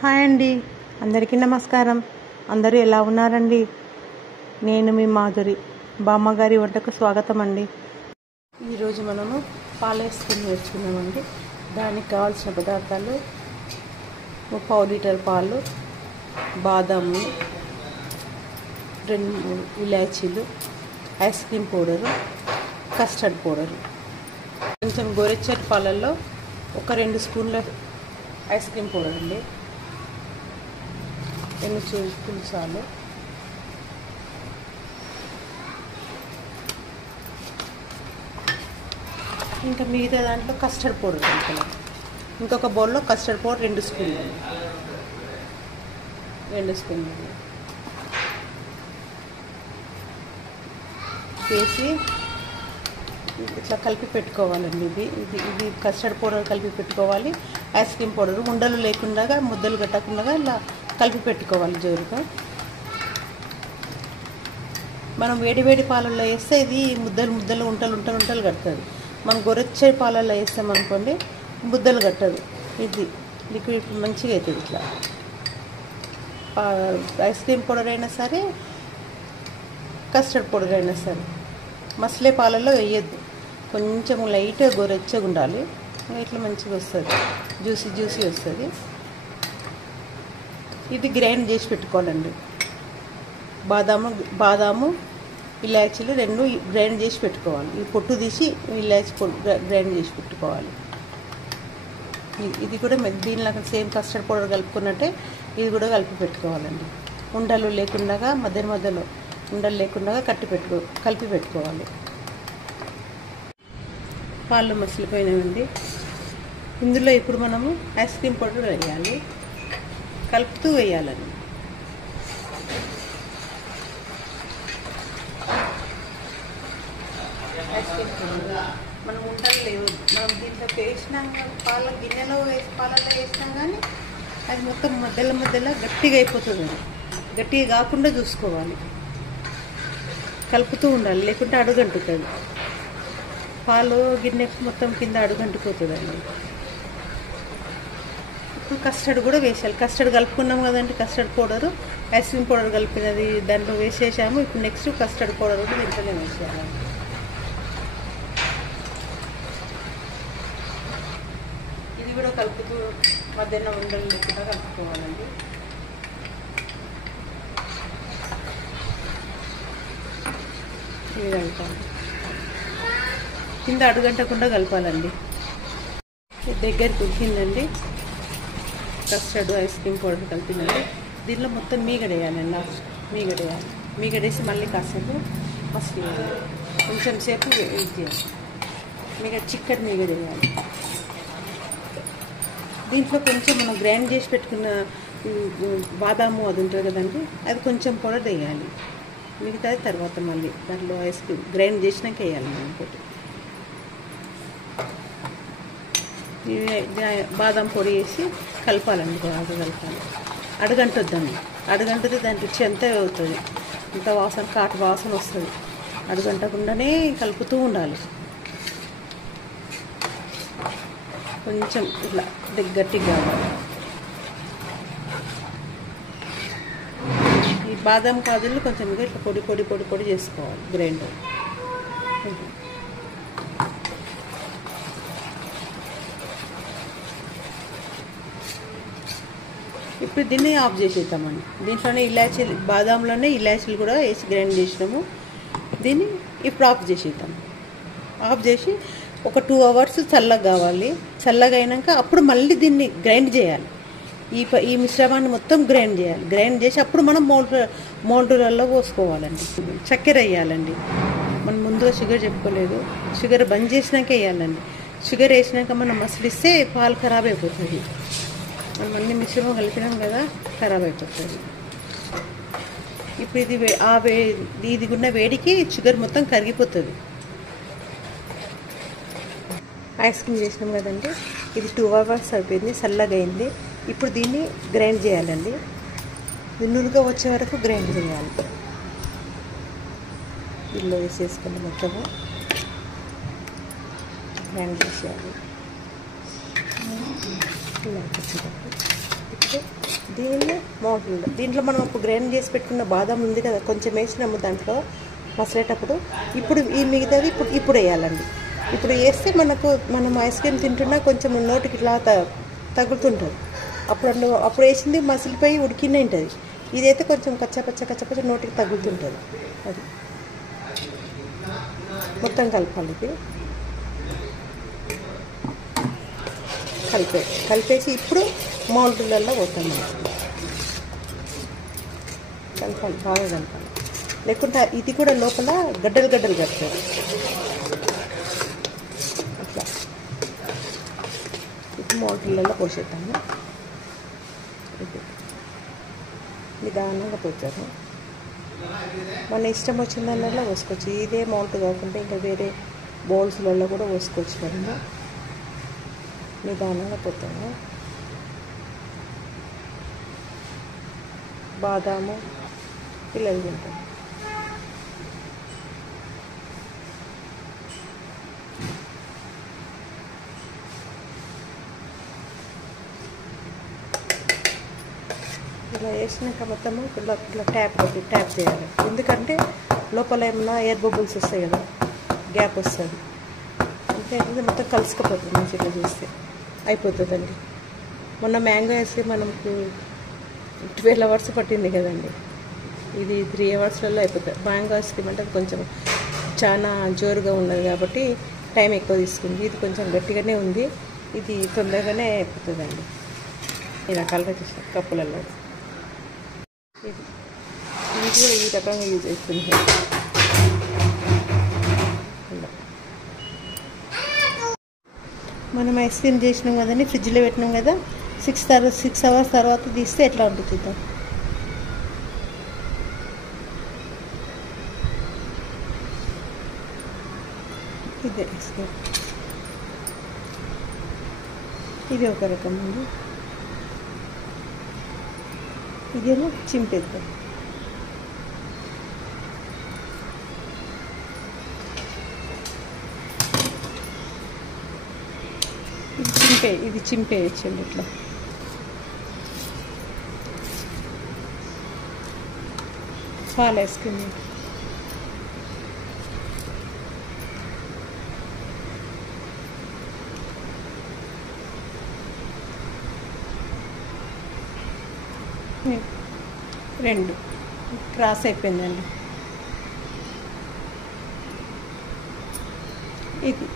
Hi అండి, అందరికీ నమస్కారం. అందరూ ఎలా ఉన్నారండి? నేను మీ మాధురి. బామ్మగారి వంటకు స్వాగతం అండి. ఈరోజు మనము పాల ఐస్ క్రీమ్ నేర్చుకున్నామండి. దానికి కావాల్సిన పదార్థాలు: 1/4 లీటర్ పాలు, బాదాము, 2 ఇలాచీలు, ice cream powder, custard powder. కొంచెం గోరెచ్చటి పాలల్లో 2 స్పూన్ల ఐస్ క్రీమ్ పౌడర్ అండి, 2 స్పూన్లు చాలు. ఇంకా మిగతా దాంట్లో కస్టర్డ్ పౌడర్ కలుపుకోవాలి. ఇంకొక బౌల్లో కస్టర్డ్ పౌడర్ 2 స్పూన్లు వేసి ఇట్లా కలిపి పెట్టుకోవాలండి. ఇది కస్టర్డ్ పౌడర్ కలిపి పెట్టుకోవాలి. ఐస్ క్రీమ్ పౌడర్ ఉండలు లేకుండా, ముద్దలు కట్టకుండా ఇలా కలిపి పెట్టుకోవాలి జోరుగా. మనం వేడి పాలల్లో వేస్తే ఇది ముద్దలు ఉంటలు కడుతుంది. మనం గొరెచ్చే పాలల్లో వేస్తామనుకోండి ముద్దలు కట్టదు. ఇది లిక్విడ్ మంచిగా అవుతుంది. ఇట్లా ఐస్ క్రీమ్ పౌడర్ అయినా సరే, కస్టర్డ్ పౌడర్ అయినా సరే మసలే పాలల్లో వేయద్దు. కొంచెం లైట్గా గోరెచ్చగా ఉండాలి. ఇట్లా మంచిగా వస్తుంది, జ్యూసీ వస్తుంది. ఇది గ్రైండ్ చేసి పెట్టుకోవాలండి. బాదాము ఇలాచీలు 2 గ్రైండ్ చేసి పెట్టుకోవాలి. ఈ పొట్టు తీసి ఇలాచీ గ్రైండ్ చేసి పెట్టుకోవాలి. ఇది కూడా దీనిలో సేమ్ కస్టర్డ్ పౌడర్ కలుపుకున్నట్టే ఇది కూడా కలిపి పెట్టుకోవాలండి. ఉండలు లేకుండా, మధ్యలో ఉండలు లేకుండా కలిపి పెట్టుకోవాలి. పాలు మసిలిపోయినాయండి. ఇందులో ఇప్పుడు మనము ఐస్ క్రీమ్ పౌడర్ వేయాలి, కలుపుతూ వేయాలండి. ఐస్ క్రీమ్ పౌడర్ మనం ఉండలు లేవు. మనం దీంట్లో వేసినా పాలలో వేసినా కానీ అది మొత్తం మధ్యలో గట్టిగా అయిపోతుంది. గట్టిగా కాకుండా చూసుకోవాలి, కలుపుతూ ఉండాలి, లేకుంటే అడుగంటుతుంది. పాలు గిన్నెకు మొత్తం కింద అడుగంటుపోతుందండి. ఇప్పుడు కస్టర్డ్ కూడా వేసాలి. కస్టర్డ్ కలుపుకున్నాం కదండి, custard powder ice cream powder కలిపినది దాంట్లో వేసేసాము. ఇప్పుడు నెక్స్ట్ కస్టర్డ్ పౌడర్ కూడా దీంట్లోనే వేసేయాలి. ఇది కూడా కలుపుతూ మధ్యాహ్నం ఉండలు లేకుండా కలుపుకోవాలండి. ఇది కలపాలి, కింద అడుగంటకుండా కలపాలండి. దగ్గరికి ఉడికిందండి. కస్టర్డ్ ఐస్ క్రీమ్ పౌడర్ కలిపినండి. దీనిలో మొత్తం మీగడేయాలండి. లాస్ట్ మీగడేసి మళ్ళీ కాసేపు మసిలియాలి. కొంచెం సేపు వెయిట్ చేయాలి. చిక్కటి మీగడేయాలి. దీంట్లో కొంచెం మనం గ్రైండ్ చేసి పెట్టుకున్న బాదాము అది ఉంటుంది కదండి, అది కొంచెం పౌడర్ వేయాలి. మిగతాది తర్వాత మళ్ళీ దాంట్లో ఐస్ క్రీమ్ గ్రైండ్ చేసినాక వేయాలి. ఇంకోటి బాదం పొడి వేసి కలపాలండి. బాగా కలపాలి. అడుగంటొద్దండి. అడుగంటితే దాని రుచి అంతే అవుతుంది. ఇంత కాటు వాసన వస్తుంది. అడుగంటకుండానే కలుపుతూ ఉండాలి. కొంచెం ఇట్లా గట్టిగా కావాలి. ఈ బాదం కాజులు కొంచెం ఇట్లా పొడి చేసుకోవాలి గ్రైండర్. ఇప్పుడు దీన్ని ఆఫ్ చేసేద్దామండి. దీంట్లోనే బాదాంలోనే ఇలాచీలు కూడా వేసి గ్రైండ్ చేసినాము. దీన్ని ఇప్పుడు ఆఫ్ చేసేద్దాం. ఆఫ్ చేసి ఒక 2 అవర్స్ చల్లగా కావాలి. చల్లగా అయినాక అప్పుడు మళ్ళీ దీన్ని గ్రైండ్ చేయాలి. ఈ మిశ్రమాన్ని మొత్తం గ్రైండ్ చేయాలి. గ్రైండ్ చేసి అప్పుడు మనం మోల్డులలో పోసుకోవాలండి. చక్కెర వేయాలండి. మనం ముందుగా షుగర్ చెప్పుకోలేదు. షుగర్ బంద్ చేసినాక వేయాలండి. షుగర్ వేసినాక మనం మసిలిస్తే పాలు ఖరాబ్ అయిపోతుంది. మనం అన్ని మిశ్రమం కలిపినాం కదా, ఖరాబ్ అయిపోతుంది. ఇప్పుడు ఇది ఉన్న వేడికి షుగర్ మొత్తం కరిగిపోతుంది. ఐస్ క్రీమ్ చేసినాం కదండి, ఇది 2 అవర్స్ అయిపోయింది, చల్లగా అయింది. ఇప్పుడు దీన్ని గ్రైండ్ చేయాలండి. నునుగా వచ్చే వరకు గ్రైండ్ చేయాలి. దీనిలో వేసేసుకుని మొత్తము గ్రైండ్ చేసేయాలి. ఇలా వచ్చేటప్పుడు దీంట్లో మనం అప్పుడు గ్రైండ్ చేసి పెట్టుకున్న బాదం ఉంది కదా, కొంచెం వేసినాము దాంట్లో మసలేటప్పుడు. ఇప్పుడు ఈ మిగతాది ఇప్పుడు వేయాలండి. ఇప్పుడు వేస్తే మనం ఐస్ క్రీమ్ తింటున్నా కొంచెం నోటికి ఇట్లా తగులుతుంటుంది. అప్పుడు వేసింది మసిలిపోయి ఉడికినే ఉంటుంది. ఇదైతే కొంచెం కచ్చపచ్చ నోటికి తగులుతుంటుంది. అది మొత్తం కలపాలి. ఇది కలిపేసి ఇప్పుడు మౌల్డ్లలో పోతాం. కలపాలి, బాగా కలపాలి. లేకుంటే ఇది కూడా లోపల గడ్డలు కడతారు. అట్లా ఇప్పుడు మౌల్డ్లలో పోసేద్దాము. ఇది నిదానంగా పోతాము. మన ఇష్టం వచ్చిన దానిలో పోసుకోవచ్చు. ఇదే మౌల్ట్ కాకుండా ఇంకా వేరే బౌల్స్లలో కూడా పోసుకోవచ్చు. మనము నిదానంగా పోతాము. బాదాము పిల్లలు తింటారు. ఇలా వేసినాక మొత్తము ఇట్లా ట్యాప్ చేయాలి. ఎందుకంటే లోపల ఏమన్నా ఎయిర్ బబుల్స్ వస్తాయి కదా, గ్యాప్ వస్తుంది. అంటే మొత్తం కలుసుకుపోతుంది. మంచిగా చేస్తే అయిపోతుందండి. మొన్న మ్యాంగో వేస్తే మనకు 12 hours పట్టింది కదండి. ఇది 3 hours అయిపోతుంది. మ్యాంగో ఐస్ క్రీమ్ అంటే కొంచెం చాలా జోరుగా ఉన్నది కాబట్టి టైం ఎక్కువ తీసుకుంది. ఇది కొంచెం గట్టిగానే ఉంది. ఇది తొందరగానే అయిపోతుందండి. ఇలా కలగచ్చేసిన కప్పులలో ఇది కూడా ఈ రకంగా యూజ్ అవుతుంది. మనం ఐస్ క్రీమ్ చేసినాం కదండి, ఫ్రిడ్జ్లో పెట్టినాం కదా. 6 hours తర్వాత తీస్తే ఎట్లా ఉంటుంది చూద్దాం. ఇదే ఐస్ క్రీమ్. ఇది ఒక రకం ఉంది. ఇదేమో చింపేద్దాం. ఇది చింపేయచ్చండి. ఇట్లా పాల ఐస్ క్రీమ్. రెండు క్రాస్ అయిపోయిందండి. ఇది